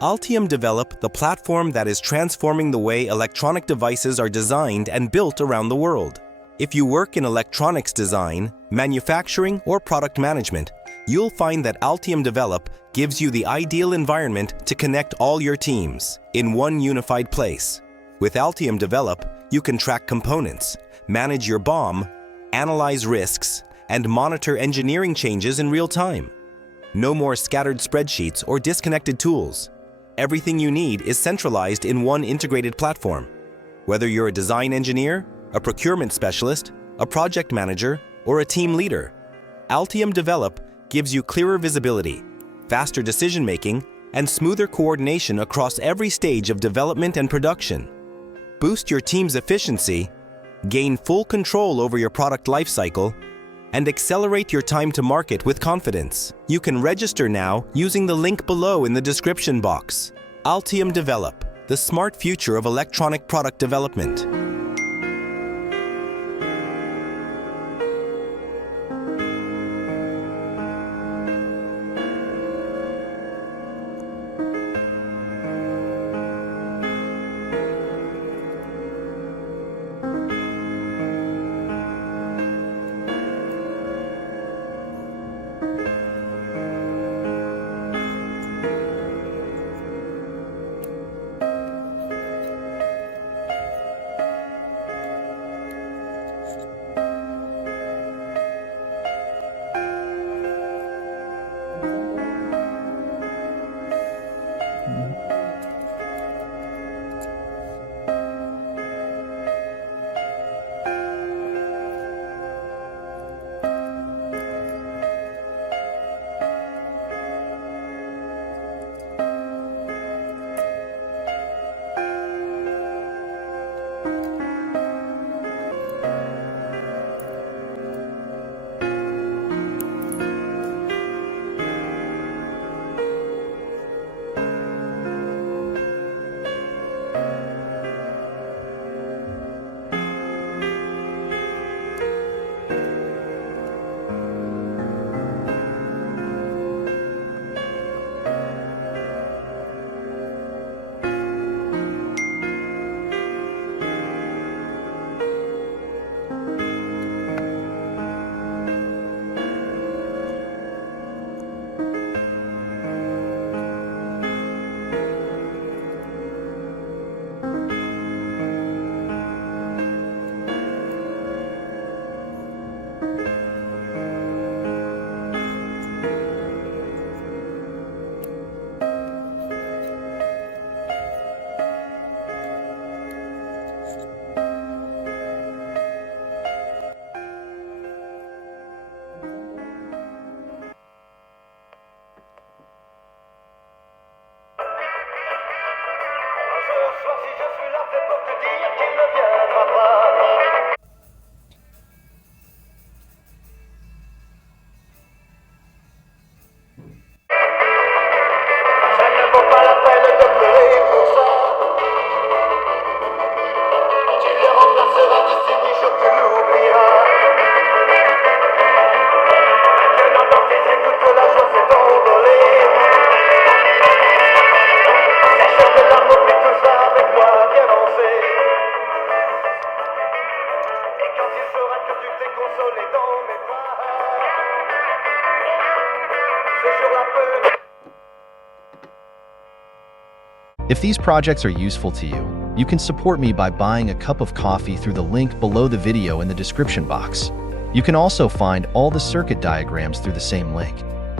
Altium Develop, the platform that is transforming the way electronic devices are designed and built around the world. If you work in electronics design, manufacturing, or product management, you'll find that Altium Develop gives you the ideal environment to connect all your teams in one unified place. With Altium Develop, you can track components, manage your BOM, analyze risks, and monitor engineering changes in real time. No more scattered spreadsheets or disconnected tools. Everything you need is centralized in one integrated platform. Whether you're a design engineer, a procurement specialist, a project manager, or a team leader, Altium Develop gives you clearer visibility, faster decision-making, and smoother coordination across every stage of development and production. Boost your team's efficiency, gain full control over your product lifecycle, and accelerate your time to market with confidence. You can register now using the link below in the description box. Altium Develop, the smart future of electronic product development. If these projects are useful to you, you can support me by buying a cup of coffee through the link below the video in the description box. You can also find all the circuit diagrams through the same link.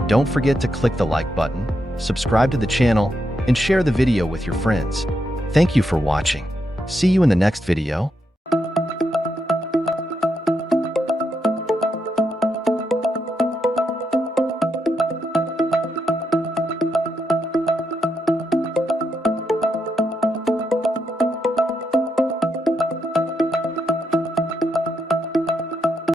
Don't forget to click the like button, subscribe to the channel, and share the video with your friends. Thank you for watching. See you in the next video.